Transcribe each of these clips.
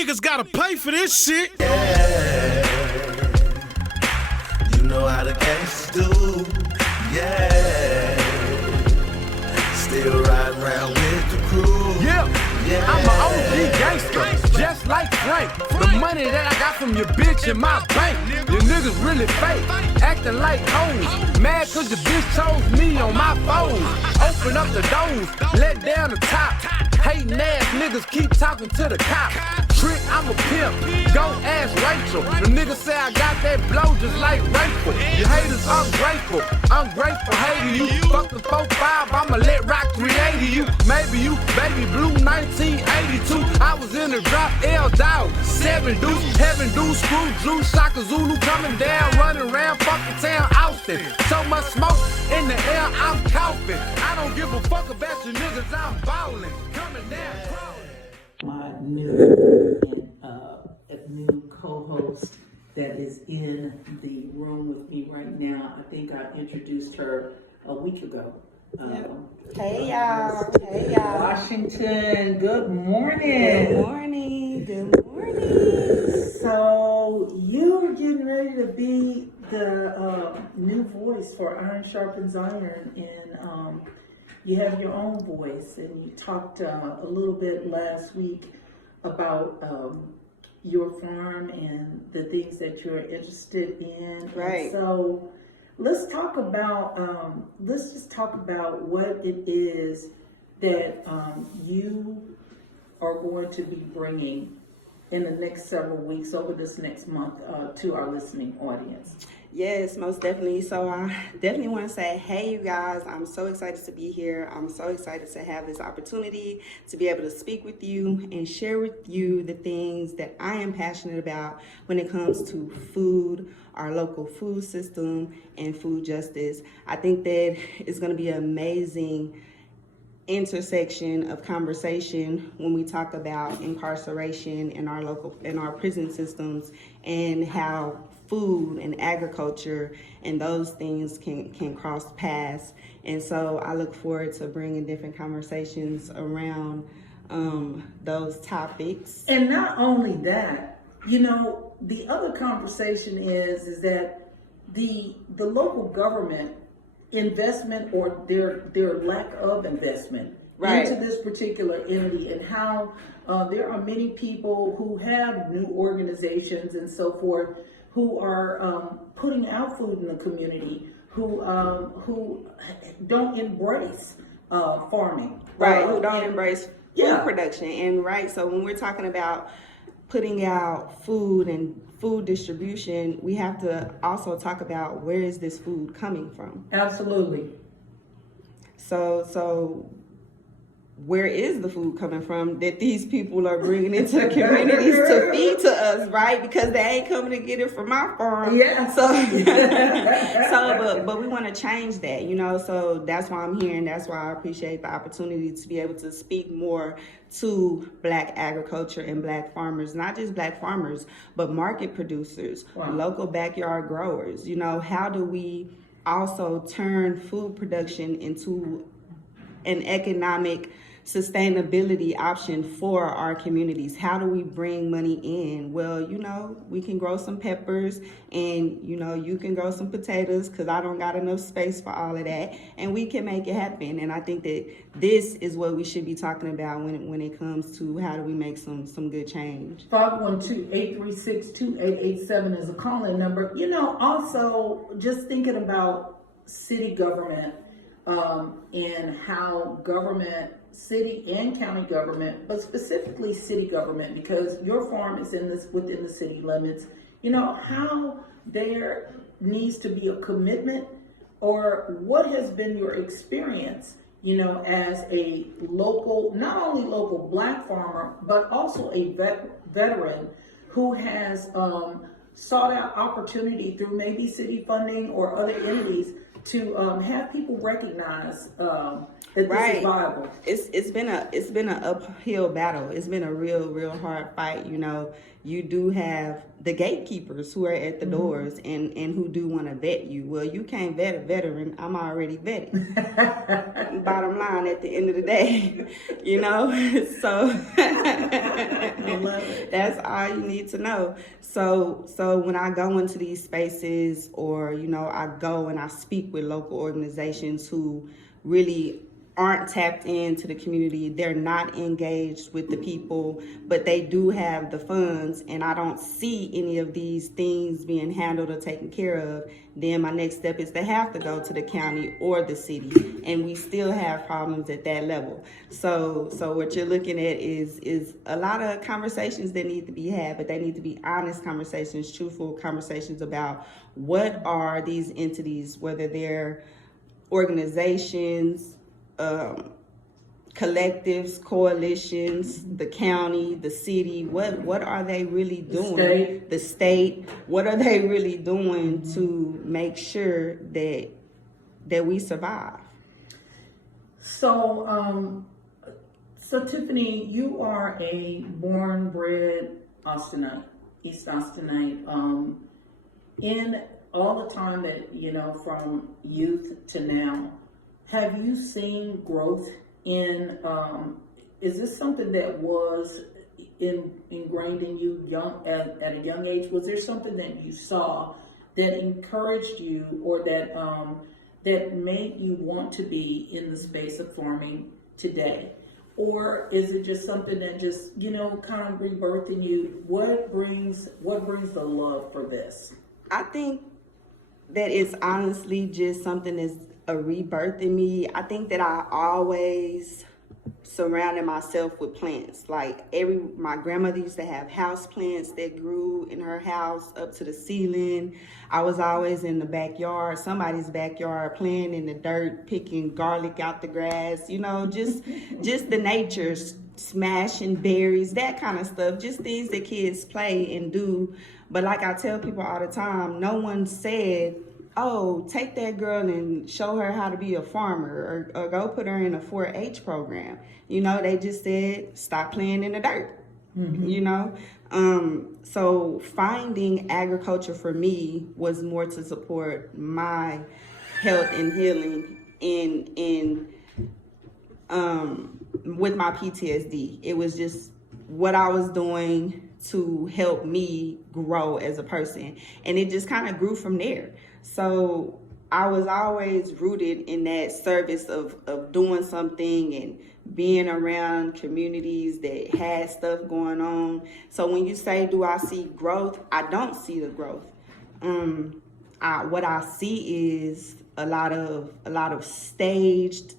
niggas gotta pay for this shit. Yeah, you know how the gangsters do. Yeah, still ride around with the crew. Yeah, Yeah. I'm an OG gangster, just like Frank. The money that I got from your bitch in my bank. Your niggas really fake, acting like hoes. Mad cause your bitch chose me on my phone. Open up the doors, let down the top. Hating ass niggas keep talking to the cop. Trick, I'm a pimp, go ask Rachel. The niggas say I got that blow just like Rachel. You haters ungrateful, I'm grateful hating you. Fuck the 4-5, I'ma let rock create you. Maybe you, baby blue 1982. I was in the drop L dog, 7 deuce, heaven deuce, screw juice, Shaka Zulu coming down, running around fucking town Austin. So much smoke in the air, I'm coughing. I don't give a fuck about you niggas, I'm ballin'. Coming down, crawling. My new co-host that is in the room with me right now. I think I introduced her a week ago. Hey y'all. Hey y'all. Washington, good morning. Good morning. Good morning. So you're getting ready to be the new voice for Iron Sharpens Iron, and you have your own voice, and you talked a little bit last week about your farm and the things that you're interested in. Right. And so let's talk about let's just talk about what it is that you are going to be bringing in the next several weeks, over this next month, to our listening audience. Yes, most definitely. So I definitely want to say, hey, you guys, I'm so excited to be here. I'm so excited to have this opportunity to be able to speak with you and share with you the things that I am passionate about when it comes to food, our local food system, and food justice. I think that it's going to be an amazing intersection of conversation when we talk about incarceration in our prison systems, and how food and agriculture and those things can cross paths. And so I look forward to bringing different conversations around those topics. And not only that, the other conversation is that the local government investment, or their lack of investment into this particular entity, and how there are many people who have new organizations and so forth who are putting out food in the community, who don't embrace farming, who don't embrace food production. And so when we're talking about putting out food and food distribution, we have to also talk about where is this food coming from. Absolutely. So where is the food coming from that these people are bringing into the communities to feed to us, right? Because they ain't coming to get it from my farm. Yeah. But we want to change that, so that's why I'm here, and that's why I appreciate the opportunity to be able to speak more to Black agriculture and Black farmers, not just Black farmers, but market producers, local backyard growers. How do we also turn food production into an economic sustainability option for our communities? How do we bring money in? Well, we can grow some peppers, and you can grow some potatoes, because I don't got enough space for all of that, and we can make it happen. And I think that this is what we should be talking about when it comes to how do we make some good change. 512-836-2887 is a call-in number. Also just thinking about city government, and how government, city and county government, but specifically city government, because your farm is within the city limits, how there needs to be a commitment, or what has been your experience, as a local, not only local Black farmer, but also a veteran who has sought out opportunity through maybe city funding or other entities to have people recognize that this is viable. It's been an uphill battle. It's been a real hard fight. You know, you do have the gatekeepers who are at the doors and who do want to vet you. Well, you can't vet a veteran. I'm already vetted. Bottom line, at the end of the day, you know. So that's all you need to know. So when I go into these spaces, or you know, I go and I speak with local organizations who really aren't tapped into the community, they're not engaged with the people, but they do have the funds, and I don't see any of these things being handled or taken care of, then my next step is to have to go to the county or the city, and we still have problems at that level. So what you're looking at is a lot of conversations that need to be had, but they need to be honest conversations, truthful conversations about what are these entities, whether they're organizations, collectives, coalitions, the county, the city, what are they really doing? The state, what are they really doing to make sure that we survive? So Tiffany, you are a born, bred Austinite, East Austinite. In all the time that, you know, from youth to now, have you seen growth in, is this something that was ingrained in you at a young age? Was there something that you saw that encouraged you, or that that made you want to be in the space of farming today? Or is it just something that just, you know, kind of rebirthed in you? What brings the love for this? I think that it's honestly just something that's a rebirth in me. I think that I always surrounded myself with plants. Like my grandmother used to have house plants that grew in her house up to the ceiling. I was always in the backyard, somebody's backyard, playing in the dirt, picking garlic out the grass, you know, just the nature, smashing berries, that kind of stuff, just things that kids play and do. But like I tell people all the time, no one said, oh, take that girl and show her how to be a farmer, or go put her in a 4-H program. You know, they just said, stop playing in the dirt, you know? So finding agriculture for me was more to support my health and healing with my PTSD. It was just what I was doing to help me grow as a person. And it just kind of grew from there. So I was always rooted in that service of doing something and being around communities that had stuff going on. So when you say, do I see growth? I don't see the growth. What I see is a lot of staged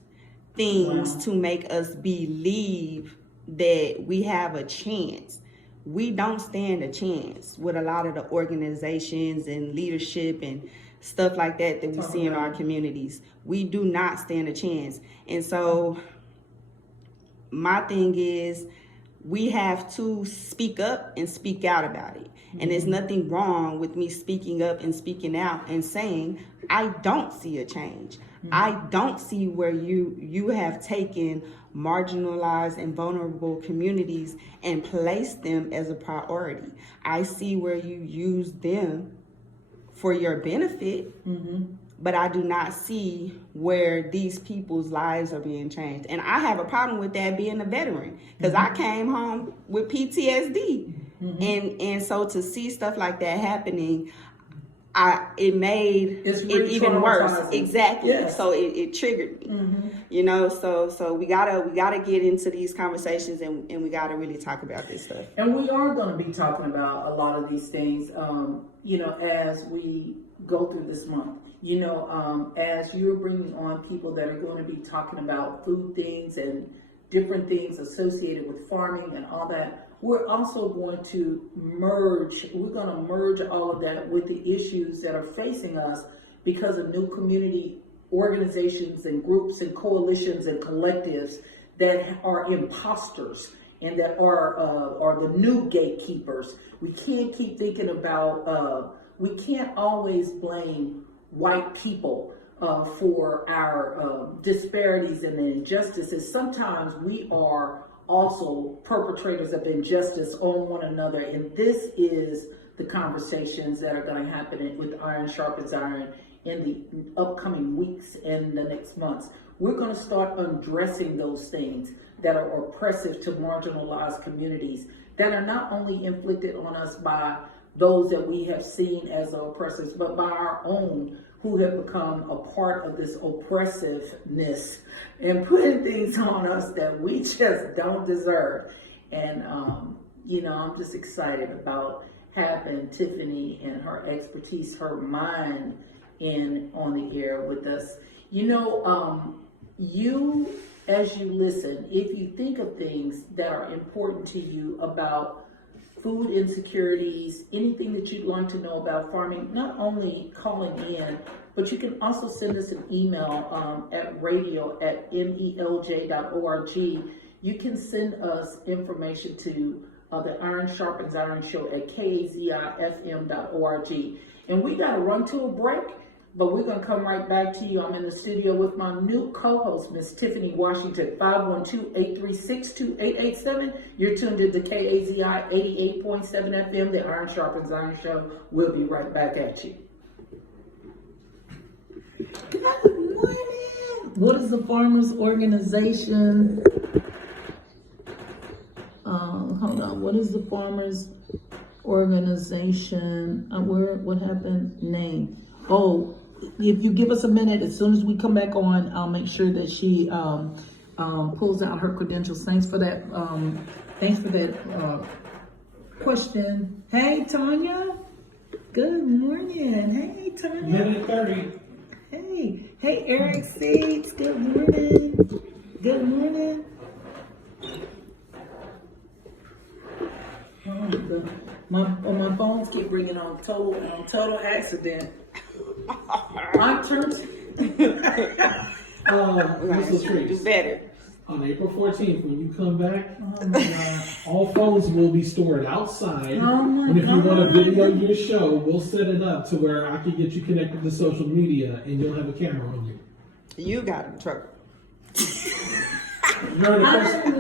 things to make us believe that we have a chance. We don't stand a chance with a lot of the organizations and leadership and stuff like that we see in our communities. We do not stand a chance. And so my thing is, we have to speak up and speak out about it. And there's nothing wrong with me speaking up and speaking out and saying, I don't see a change. I don't see where you have taken marginalized and vulnerable communities and placed them as a priority. I see where you use them for your benefit, but I do not see where these people's lives are being changed. And I have a problem with that, being a veteran, because I came home with PTSD. And so to see stuff like that happening, it made it even worse. Exactly. Yes. So it triggered me. You know, so we gotta get into these conversations, and we gotta really talk about this stuff. And we are gonna be talking about a lot of these things, you know, as we go through this month. You know, as you're bringing on people that are going to be talking about food things and different things associated with farming and all that, we're also going to merge all of that with the issues that are facing us because of new community organizations and groups and coalitions and collectives that are imposters and that are the new gatekeepers. We can't keep thinking about, we can't always blame white people for our disparities and the injustices. Sometimes we are also perpetrators of injustice on one another, and this is the conversations that are going to happen with Iron Sharpens Iron in the upcoming weeks and the next months. We're going to start addressing those things that are oppressive to marginalized communities, that are not only inflicted on us by those that we have seen as oppressors, but by our own, who have become a part of this oppressiveness and putting things on us that we just don't deserve. And, I'm just excited about having Tiffany and her expertise, her mind on the air with us. You, as you listen, if you think of things that are important to you about food insecurities, anything that you'd like to know about farming, not only calling in, but you can also send us an email at radio@melj.org. You can send us information to the Iron Sharpens Iron show at KAZI.fm.org. And we got to run to a break, but we're going to come right back to you. I'm in the studio with my new co-host, Miss Tiffany Washington, 512-836-2887. You're tuned into KAZI 88.7 FM, the Iron Sharpens Iron show. We'll be right back at you. Good morning. What is the Farmers Organization? Hold on. What is the Farmers Organization? What happened? Name. Oh, if you give us a minute, as soon as we come back on, I'll make sure that she pulls out her credentials. Thanks for that. Question. Hey, Tanya. Good morning. Hey, Tanya. Minute 30. Hey, Eric Seeds. Good morning. Good morning. My phones keep ringing on total accident. I turned. This is Do better. on April 14th, when you come back, all phones will be stored outside. And if you want to video your show, we'll set it up to where I can get you connected to social media and you'll have a camera on you. You got in trouble. You're in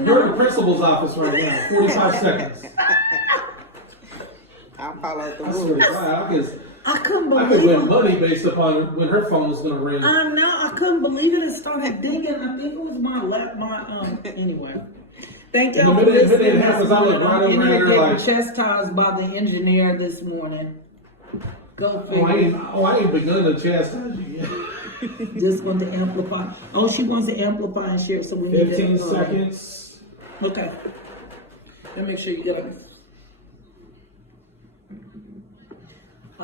the principal's office right now. 45 seconds. I'll follow the I swear rules. to God, I couldn't I could believe win it. money based upon when her phone was going to ring. I know. I couldn't believe it. It started dinging. I think it was anyway. Thank you. And the minute it happens, I look right over at her like, chastised by the engineer this morning. Go figure. I ain't begun to chastise you yet. Just want to amplify. Oh, she wants to amplify and share. So we need 15 to, seconds. Okay. Let me make sure you get it. I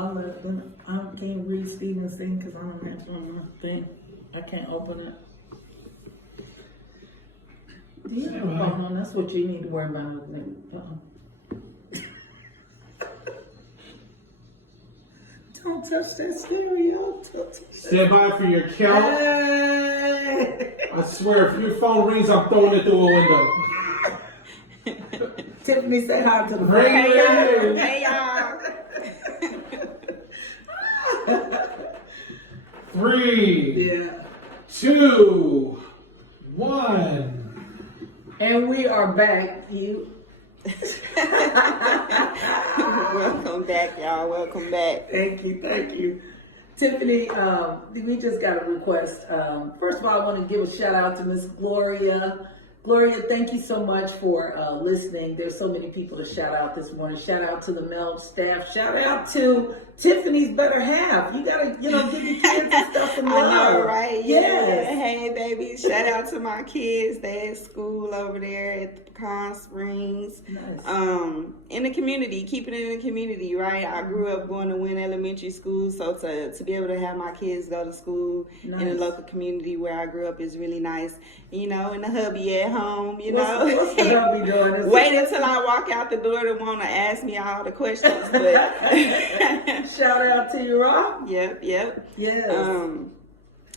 can't read Stephen's thing because I don't have it on my thing. I can't open it. Do you have a phone on? That's what you need to worry about. Don't touch that stereo. Stand by for your count. Hey. I swear, if your phone rings, I'm throwing it through a window. Tiffany, say hi to the Ring it. Hey, y'all. 3, Yeah. 2, 1. And we are back. Welcome back, y'all. Welcome back. Thank you. Tiffany, we just got a request. First of all, I want to give a shout out to Miss Gloria. Gloria, thank you so much for listening. There's so many people to shout out this morning. Shout out to the Mel staff. Shout out to Tiffany's better half. You gotta, give your kids and stuff and love. I know, right? Yes. Yeah. Hey, baby. Shout out to my kids. They at school over there at the Pecan Springs. Nice. In the community, keeping it in the community, right? I grew up going to Wynn Elementary School, so to be able to have my kids go to school in a local community where I grew up is really nice. And the hubby at home, What's the hubby doing? Wait until I walk out the door to want to ask me all the questions, but shout out to you, Rob. Yep. Yes.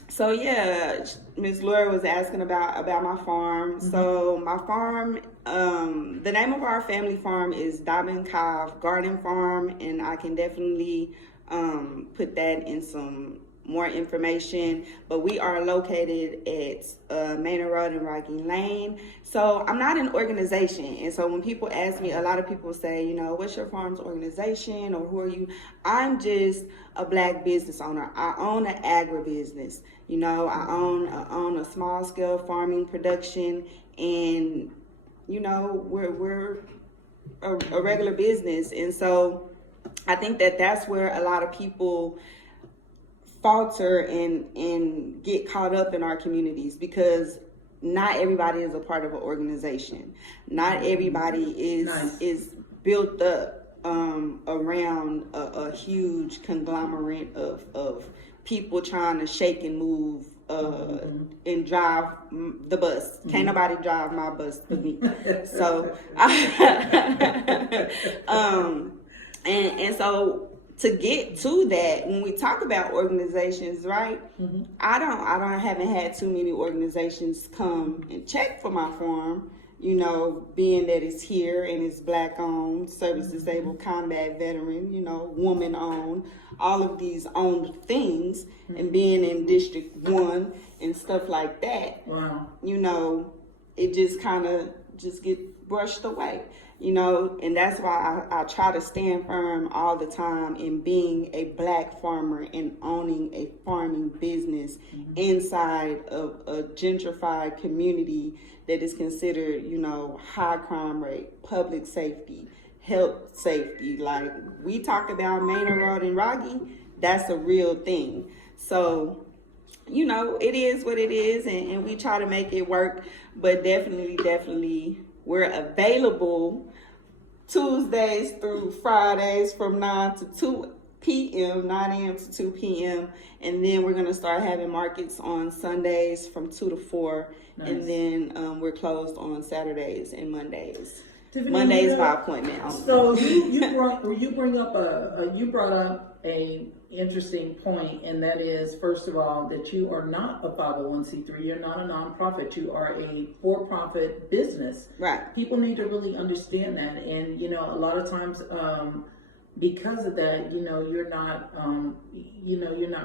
So yeah, Miss Laura was asking about my farm. Mm-hmm. So my farm, the name of our family farm is Diamond Cove Garden Farm, and I can definitely put that in some more information, but we are located at Manor Road and Rocky Lane. So I'm not an organization, and so when people ask me, a lot of people say, you know, what's your farm's organization, or who are you? I'm just a Black business owner. I own an agribusiness. You know, I own a small scale farming production, and you know, we're a regular business. And so I think that's where a lot of people falter and get caught up in our communities, because not everybody is a part of an organization. Not everybody is built up around a huge conglomerate of people trying to shake and move and drive the bus. Can't nobody drive my bus but me. So and so to get to that, when we talk about organizations, right? I haven't had too many organizations come and check for my farm, you know, being that it's here and it's Black owned, service disabled, combat veteran, you know, woman owned, all of these owned things, and being in District 1 and stuff like that. Wow. You know, it just kind of just get brushed away. You know, and that's why I try to stand firm all the time in being a Black farmer and owning a farming business inside of a gentrified community that is considered, you know, high crime rate, public safety, health safety. Like we talk about Manor Road and Rocky, that's a real thing. So, you know, it is what it is, and we try to make it work, but definitely we're available Tuesdays through Fridays from 9 to 2 p.m., 9 a.m. to 2 p.m. And then we're going to start having markets on Sundays from 2 to 4. Nice. And then we're closed on Saturdays and Mondays. Tiffany, Mondays by appointment. So you brought up a interesting point, and that is, first of all, that you are not a 501c3. You're not a nonprofit. You are a for-profit business. Right. People need to really understand that, and you know, a lot of times, because of that, you know, you're not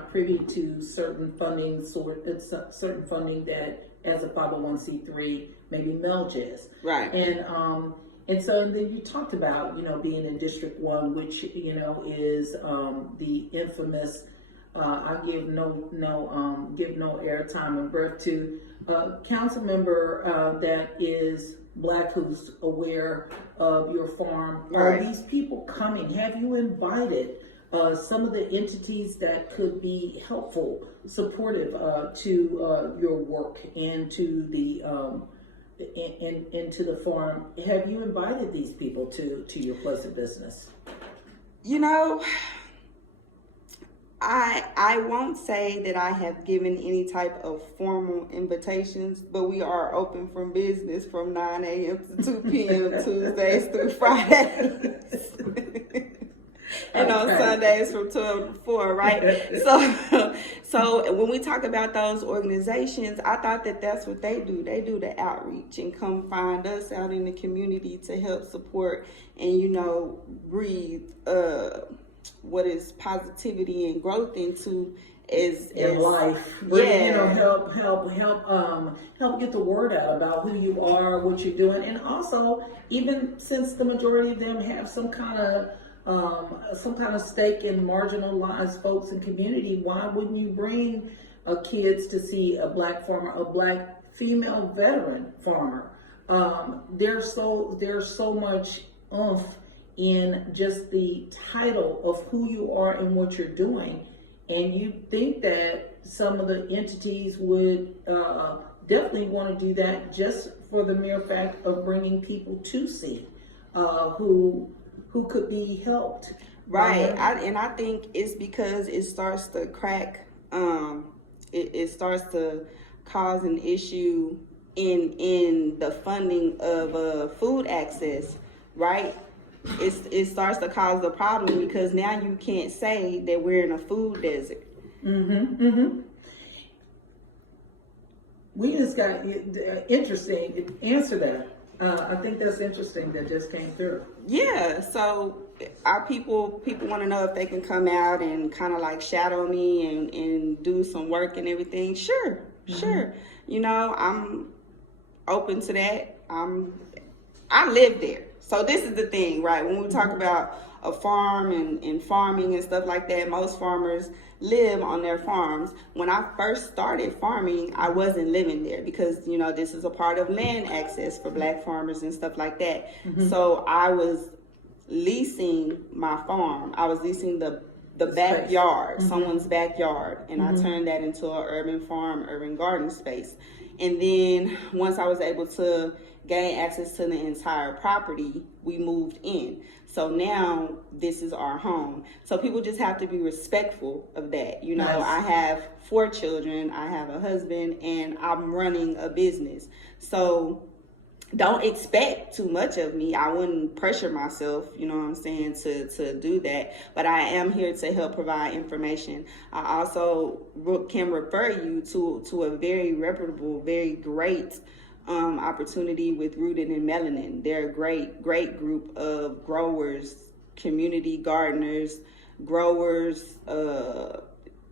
privy to certain funding. Certain funding that, as a 501c3, maybe Melge is. Right. And then you talked about, you know, being in District 1, which, you know, is the infamous, I give no airtime and birth to council member that is Black, who's aware of your farm. Right. Are these people coming? Have you invited some of the entities that could be helpful, supportive to your work and to the into the farm? Have you invited these people to your pleasant business? You know, I won't say that I have given any type of formal invitations, but we are open from business from 9 a.m. to 2 p.m. Tuesdays through Fridays. And on Sundays from 12 to 4, right? So when we talk about those organizations, I thought that that's what they do. They do the outreach and come find us out in the community to help support and, you know, breathe what is positivity and growth into is life. Yeah. You know, help get the word out about who you are, what you're doing, and also, even since the majority of them have some kind of stake in marginalized folks and community, why wouldn't you bring kids to see a Black farmer, a Black female veteran farmer? There's so much oomph in just the title of who you are and what you're doing, and you think that some of the entities would definitely want to do that just for the mere fact of bringing people to see who could be helped. Right. I think it's because it starts to crack, it starts to cause an issue in the funding of food access, right? It starts to cause a problem because now you can't say that we're in a food desert. We just got interesting. Answer that. I think that's interesting that just came through. Yeah, so our people want to know if they can come out and kind of like shadow me and do some work and everything. Sure. You know, I'm open to that. I live there. So this is the thing, right? When we talk about a farm and farming and stuff like that, most farmers live on their farms. When I first started farming, I wasn't living there because, you know, this is a part of land access for Black farmers and stuff like that. So I was leasing my farm. I was leasing the backyard, someone's backyard, and I turned that into an urban farm, urban garden space. And then once I was able to gain access to the entire property, we moved in. So now this is our home. So people just have to be respectful of that. You know, I have 4 children, I have a husband, and I'm running a business. So don't expect too much of me. I wouldn't pressure myself, you know what I'm saying, to do that. But I am here to help provide information. I also can refer you to a very reputable, very great opportunity with Rooted in Melanin. They're a great group of growers, community gardeners, growers,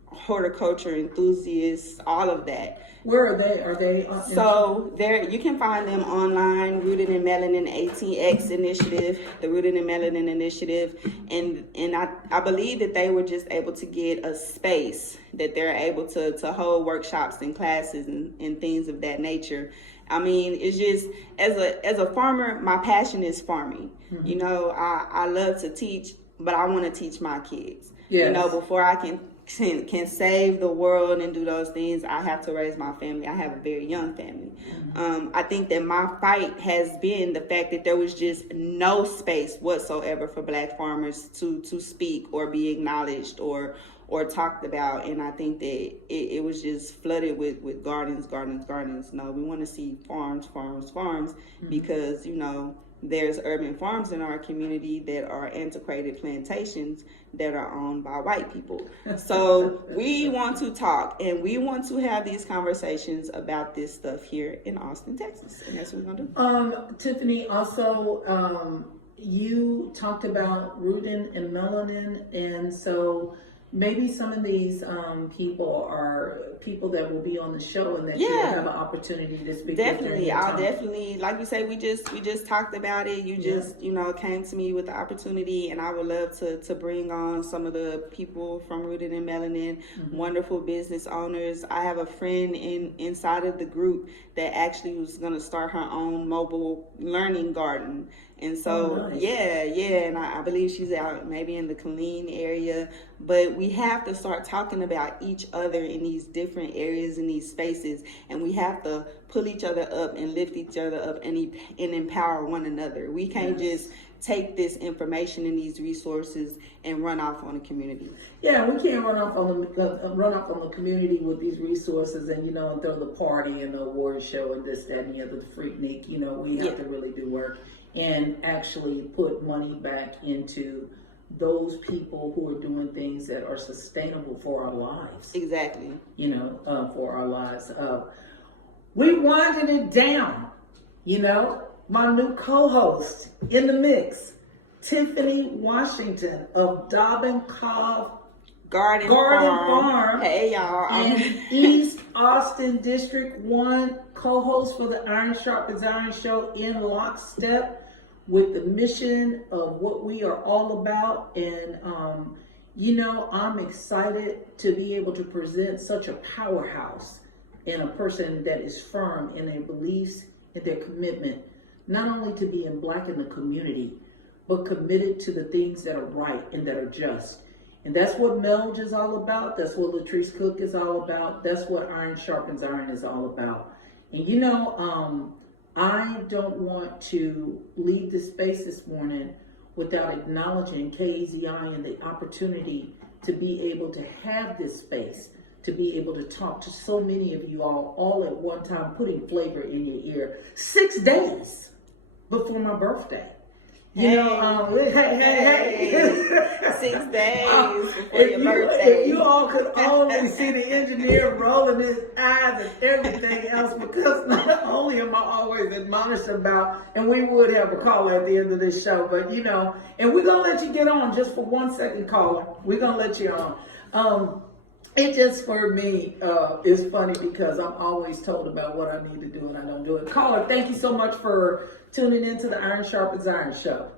horticulture enthusiasts, all of that. Where are they? Are they? So there, you can find them online. Rooted in Melanin 18X initiative, the Rooted in Melanin initiative, and I believe that they were just able to get a space that they're able to hold workshops and classes and things of that nature. I mean, it's just as a farmer, my passion is farming. You know, I love to teach, but I want to teach my kids. Yes. You know, before I can save the world and do those things, I have to raise my family. I have a very young family. I think that my fight has been the fact that there was just no space whatsoever for Black farmers to speak or be acknowledged or talked about. And I think that it was just flooded with gardens. No, we want to see farms, because, you know, there's urban farms in our community that are antiquated plantations that are owned by white people. So we want to talk and we want to have these conversations about this stuff here in Austin, Texas. And that's what we're going to do. Tiffany, also, you talked about Rooted in Melanin, and so maybe some of these people are people that will be on the show and that you have an opportunity to speak definitely. with. I'll definitely, like you say, we just talked about it. You just, you know, came to me with the opportunity, and I would love to bring on some of the people from Rooted in Melanin, wonderful business owners. I have a friend inside of the group that actually was going to start her own mobile learning garden. And so, nice. And I believe she's out maybe in the Killeen area. But we have to start talking about each other in these different areas, in these spaces. And we have to pull each other up and lift each other up and empower one another. We can't just take this information and these resources and run off on the community. Yeah, we can't run off on the community with these resources and, you know, and throw the party and the award show and this, that, and the other, the Freaknik. You know, we have to really do work and actually put money back into those people who are doing things that are sustainable for our lives. Exactly. You know, for our lives. We winding it down, you know. My new co-host in the mix, Tiffany Washington of Dobbin Cobb Garden Farm. Hey, y'all. In East Austin District 1, co-host for the Iron Sharpens Iron show, in lockstep with the mission of what we are all about. And, you know, I'm excited to be able to present such a powerhouse and a person that is firm in their beliefs and their commitment, not only to being Black in the community, but committed to the things that are right and that are just. And that's what Melge is all about. That's what Latrice Cook is all about. That's what Iron Sharpens Iron is all about. And you know, I don't want to leave this space this morning without acknowledging KAZI and the opportunity to be able to have this space, to be able to talk to so many of you all at one time, putting flavor in your ear. 6 days before my birthday. You know, hey. 6 days before your birthday. If you all could only see the engineer rolling his eyes and everything else, because not only am I always admonished about, and we would have a caller at the end of this show, but you know, and we're gonna let you get on just for 1 second, caller. We're gonna let you on. It just, for me, is funny because I'm always told about what I need to do and I don't do it. Caller, thank you so much for tuning into the Iron Sharpens Iron show.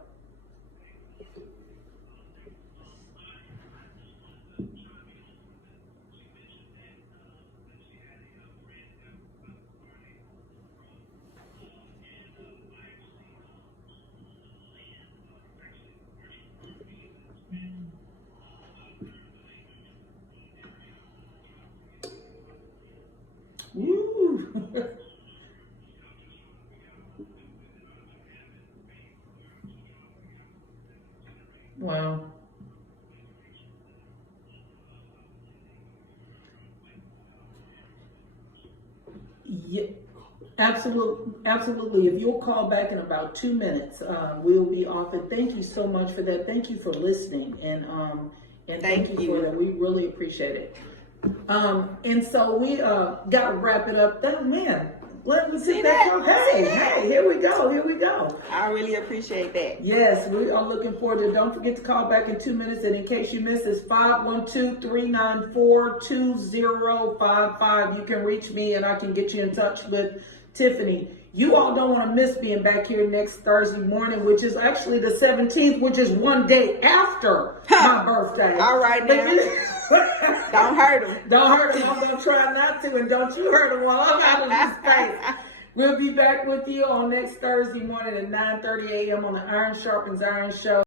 Woo. Wow. Yeah, absolutely. If you'll call back in about 2 minutes, we'll be off. And thank you so much for that. Thank you for listening, and thank you for that. We really appreciate it. And so we got to wrap it up. That man, let me see that. Hey, here we go. I really appreciate that. Yes, we are looking forward to it. Don't forget to call back in 2 minutes. And in case you missed, it's 512-394-2055. You can reach me and I can get you in touch with Tiffany. You all don't want to miss being back here next Thursday morning, which is actually the 17th, which is one day after my birthday. All right, now. Don't hurt him. Don't hurt him. I'm going to try not to, and don't you hurt him while I'm out of this space. We'll be back with you on next Thursday morning at 9:30 a.m. on the Iron Sharpens Iron show.